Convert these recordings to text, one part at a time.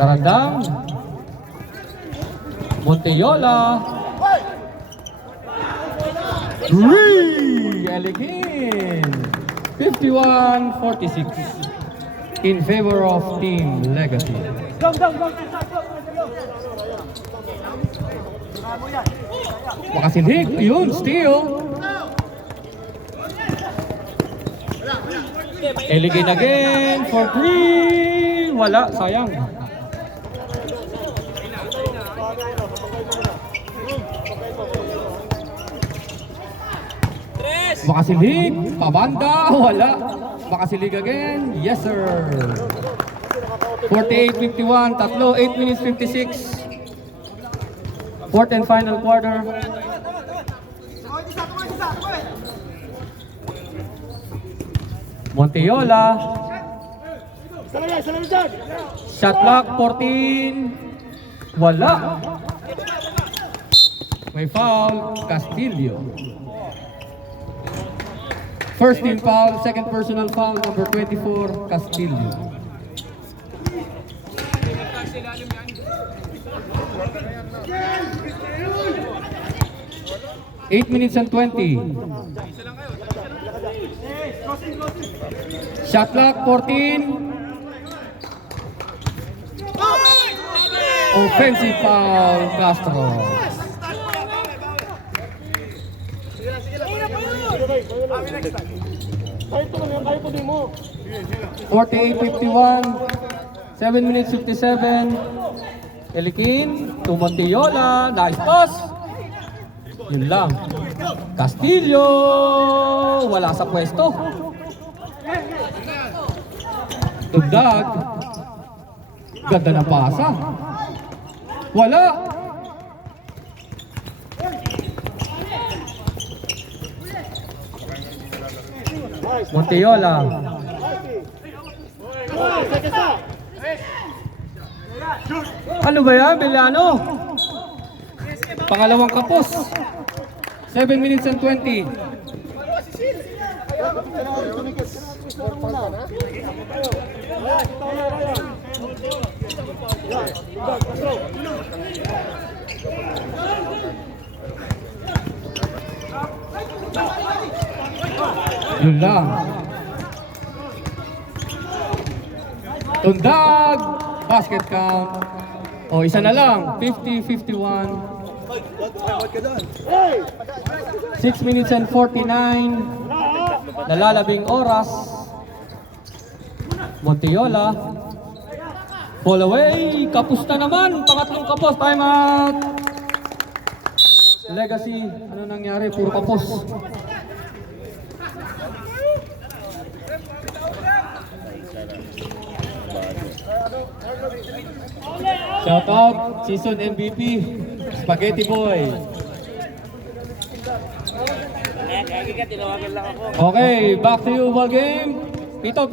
Karandang Monteyola Elegin 51-46 in favor of Team Legacy. Makasilhig, yun, steal. Elegin again for 3. Wala, sayang. Makasilhig, pabanda, wala. Makasilhig again, yes sir. 48-51, tatlo, 8 minutes 56. Fourth and final quarter. Monteyola. Shot clock, 14. Wala. May foul, Castillo. First team foul, second personal foul, number 24, Castillo. Eight minutes and 20. Shot clock, 14. Offensive foul, Castro. 48-51, 7 minutes 57. Elegin to Monteyola, nice pass. Yun lang. Castillo, wala sa pwesto. Tugdag, ganda ng pasa. Wala. Monteyola. Ano ba yan, Beliano? Pangalawang kapos. 7 minutes and 20. Yun lang. Tundag, basket count. O, isa na lang. 50-51. 6 minutes and 49. Nalalabing oras. Monteyola. Fall away. Kapos na naman. Pangatlong kapos. Time out. Legacy. Ano nangyari? Puro kapos. Shout out, season MVP, Spaghetti Boy. Okay, back to you, ball game. Pito.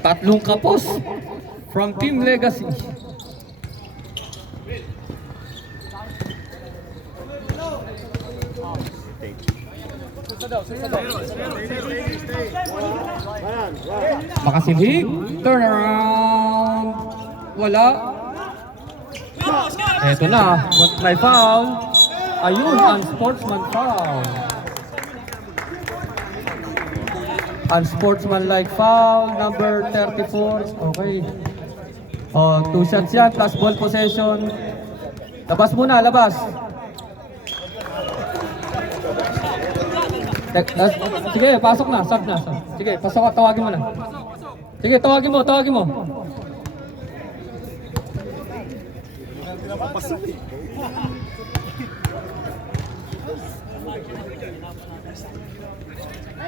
Tatlong kapos from Team Legacy. Makasilhig, turn around, wala. Eto na, may foul. Ayun, unsportsman foul. Unsportsmanlike foul, number 34. Okay. Oh, 2 shots yan, plus ball possession. Labas muna, labas. Sige, pasok na, sub na. Sige, pasok ka, tawagin mo na. Sige, tawagin mo.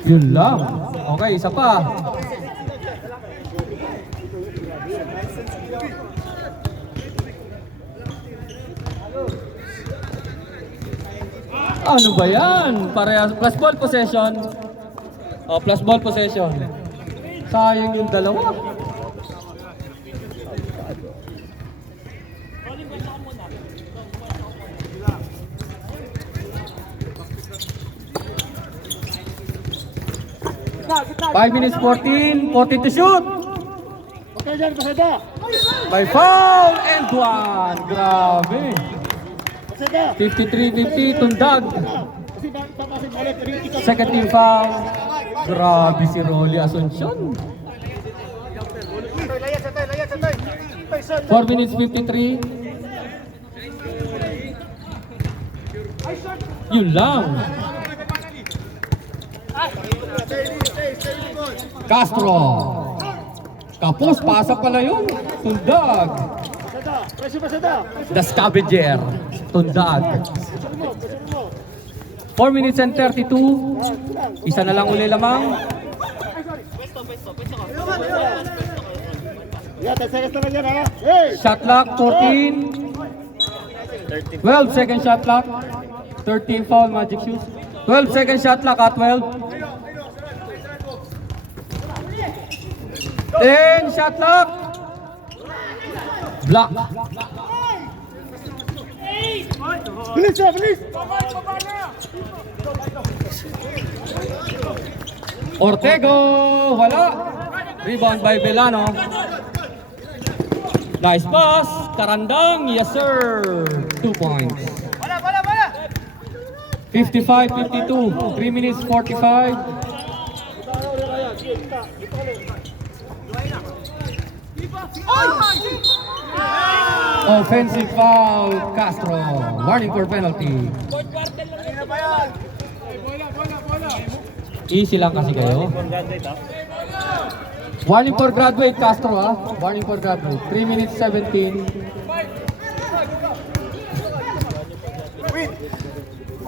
Yun lang. Okay, isa pa. Ano ba yan? Parehas, plus ball possession. Oh, plus ball possession. Sayang yung dalawa. 5 minutes 14, 14 to shoot. Okay dyan, pasada. By foul and one. Grabe. Pasada. 53-50, Tundag. Kasi papasin ulit. Second team foul. Grabe si Rolly Asuncion. 4 minutes 53. Yun lang. Castro. Kapos, pasa pala yun. Tundag. Pasada. Presyo pasada. The Scavenger. Tundag. 4 minutes and 32. Isa na lang uli lamang. Yeah, 10 seconds na lang yan ha. Hey! Shot clock 14. 12 second shot clock. 13 foul Magic Shoes. 12 second shot clock at 12. 10 shot clock. Block. Bilis na, bilis! Ortego, wala. Rebound by Belano. Nice pass. Karandang, yes sir. 2 points. 55-52. 3 minutes 45. Offensive foul, Castro. Warning for penalty. Easy lang kasi kayo. Warning for graduate, Castro ha. Warning for graduate. 3 minutes 17.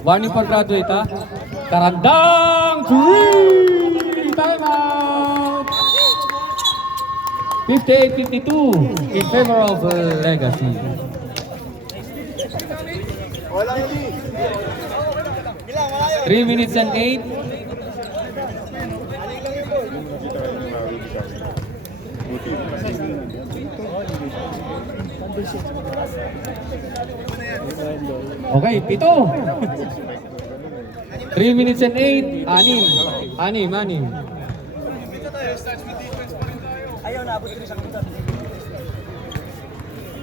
Warning for graduate ha. Karandang! 3! Time out! 58-52 in favor of Legacy. Walang hindi. 3 minutes and 8. Okay, 7. 3 minutes and 8. Anim.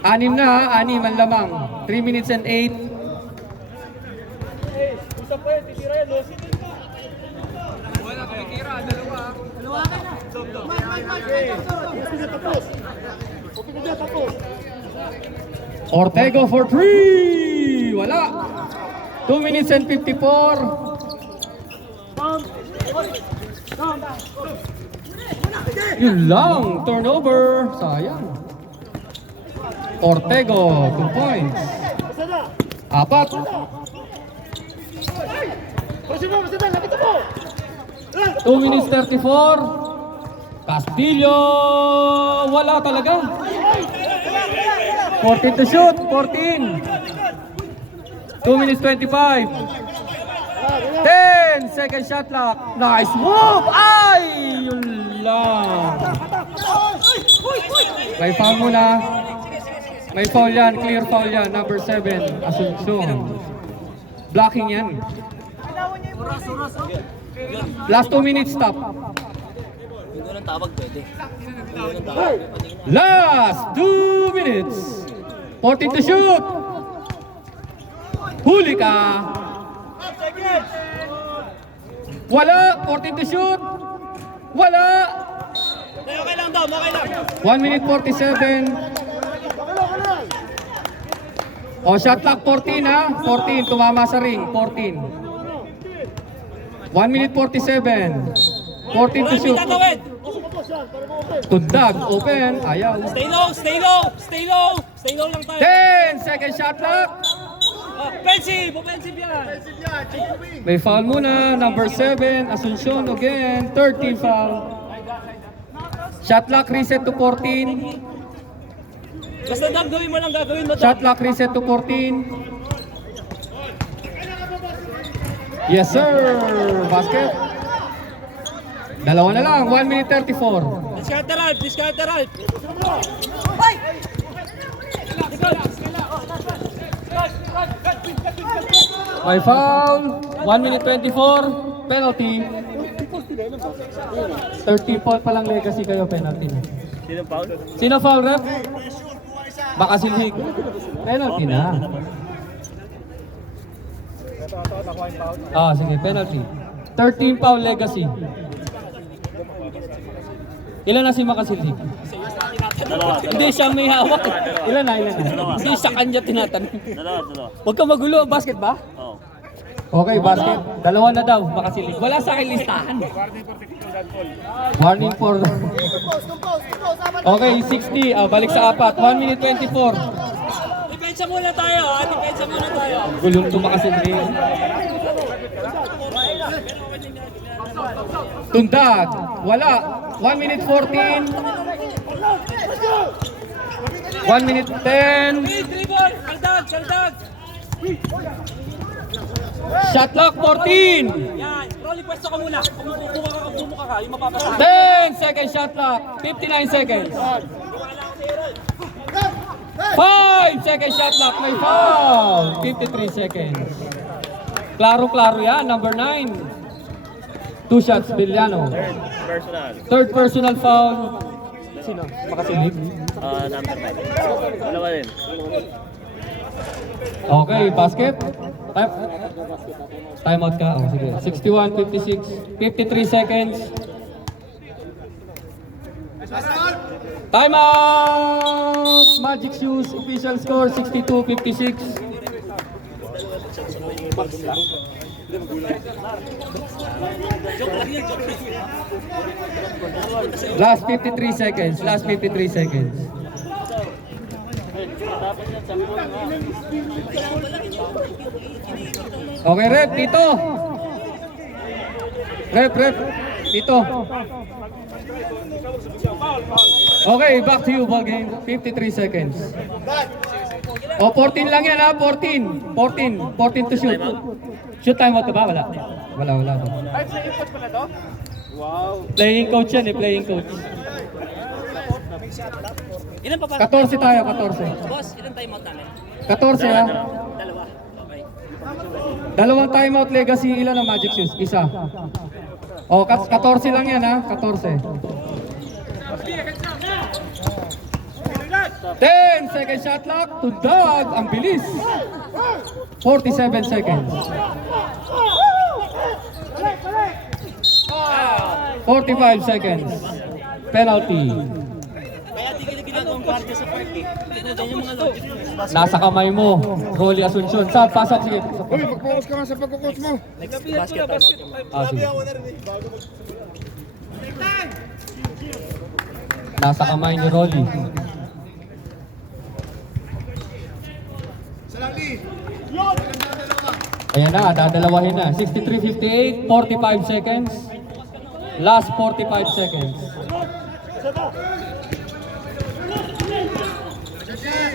Anim na ha, anim ang lamang. 3 minutes and 8. Ortego for 3. Wala. 2 minutes and 54. Yun lang. Turnover. Sayang. Ortego, 2 points. 4. Presyo mo, pasada, lapit mo! 2 minutes 34. Castillo, wala talaga. 14 to shoot, 14. 2 minutes 25. 10 second shot clock. Nice move. Ay, yun lang. May foul muna. May foul yan, clear foul yan. Number 7, Asuncion. Blocking yan. Last 2 minutes stop. Last 2 minutes. 14 to shoot. Huli ka. Wala. 14 to shoot. Wala. Okay lang daw, okay lang. 1 minute 47. O, shot clock 14 ha. 14. Tumama sa ring. 14. 1 minute 47. 14 to shoot. Tundag. Open. Ayaw. Stay low, stay low, stay low. Stay low lang tayo. 10 second shot clock. Offensive yan. May foul muna. Number 7. Asuncion again. 13 foul. Shot clock reset to 14. Basta Dam, gawin mo lang gagawin mo. Shot clock reset to 14. Yes sir. Basket. Dalawa na lang. 1 minute 34. Discard the Ralph, discard the Ralph. May foul. 1 minute 24. Penalty. 30 foul pa lang legacy kayo, penalty na. Sino foul? Sino foul, ref? Baka silhig. Penalty na. Ah, sige, penalty. 13 foul legacy. Ilan na si Makasilhig? Hindi siya may hawak. Ilan na? Hindi sa kanya tinatanong. Dalawa. Huwag ka magulo. Basket ba? Oo. Okay, basket. Dalawa na daw, Makasilhig. Wala sa akin listahan. Warning for... Okay, 60. Balik sa apat. 1 minute 24. Depensa muna tayo. Depensa muna tayo. Gulong to Makasilhig. Tundag. Wala. 1 minute 14. 1 minute 10. Dribble. Kaldag. Shot clock 14. Yan. Rolly, pwesto ka muna. Bumuka ka. Yung mapapasa. 10 seconds shot clock. 59 seconds. 5 seconds shot clock. May foul. 53 seconds. Klaro-klaro yan. Number 9. 2 shots, Villano. Personal. Third personal foul. Sino? Makasilhig? Number 5. Dalawa din. Okay, basket. Time out ka. Oh, sige. 61, 56, 53 seconds. Time out! Magic Shoes, official score 62-56. Last 53 seconds. Last 53 seconds. Okay, rep, dito. Rep, dito. Okay, back to you, ball game. 53 seconds. O, 14 lang yan ha, 14 to shoot. Shoot time out ba? Wala. Wala. Playing coach yan playing coach. Ilan pa 14 tayo, 14. Boss, ilan timeout namin? 14 ha. Dalawa. Okay. Dalawang timeout legacy, ilan ang Magic Shoes? Isa. O, 14 lang yan ha, 14. 10 second shot clock, tundag, ang bilis. 47 seconds. 45 seconds. Penalty. Kaya di ka ginagawang guardia sa park eh. Ganyan yung mga logic. Nasa kamay mo, Rolly Asuncion. Sa pasok, sige. Uy, mag-focus ka nga sa pagkukos mo. Basket. Sige. Nasa kamay ni Rolly. Ayan na, dadalawahin na. 63-58, 45 seconds. Last 45 seconds.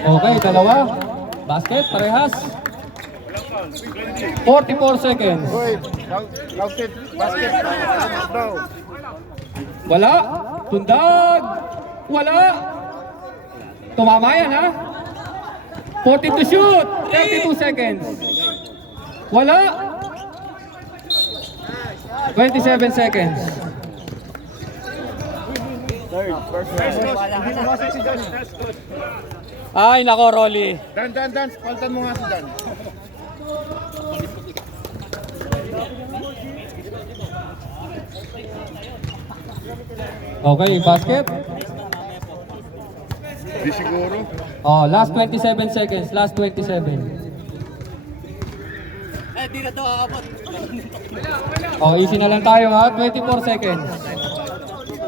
Okay, dalawa. Basket, parehas. 44 seconds. Uy, basket. Daw. Wala. Tundag. Wala. Tumama yan ha. 40 to shoot. 32 seconds. Wala. 27 seconds. Third, personal. Ay, nako, Rolly. Dan. Paltan mo nga si Dan. Okay, basket. Di siguro. Oh, last 27 seconds. Last 27. Di na to aabot. Oh, easy na lang tayo ha. 24 seconds.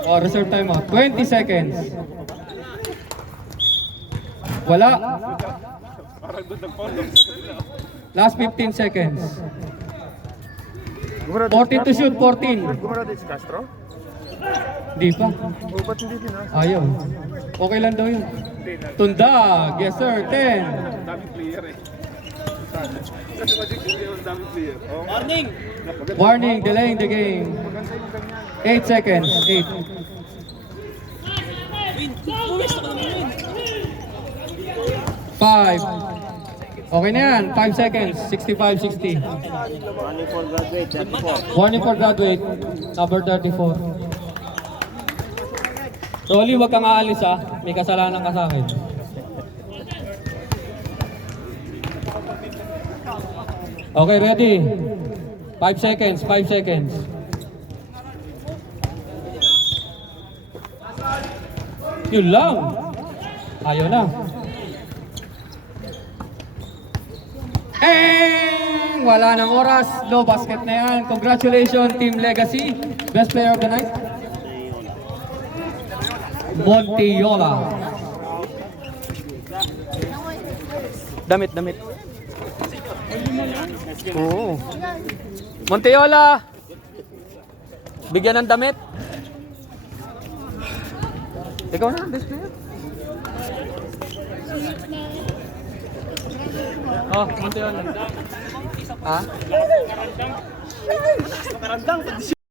Oh, reserve timeout. 20 seconds. Wala. Last 15 seconds. 14 to shoot, 14. Gumara din si Castro? Di pa. O, ba't hindi din ha? Ayaw. Okay lang daw yun. Tundag. Yes sir, 10. Daming player eh. Kasi Magic City ang daming player. Oh. Warning! Warning, delaying the game. 8 seconds. 8. Win! Pumesta ka naman win! 5, 4, 3, Okay na yan. 5 seconds. 65-60. Running for graduate, 34. Warning for graduate. Number 34. Rolly, wag kang aalis ha. May kasalanan ka sa akin. Okay, ready? 5 seconds. 5 seconds. Yun lang. Ayaw na. Wala nang oras. Low basket na yan. Congratulations, Team Legacy. Best player of the night. Monteola. Damit. Oo. Monteola. Bigyan ng damit. Ikaw na, best player. Oh, Monteola. Ha?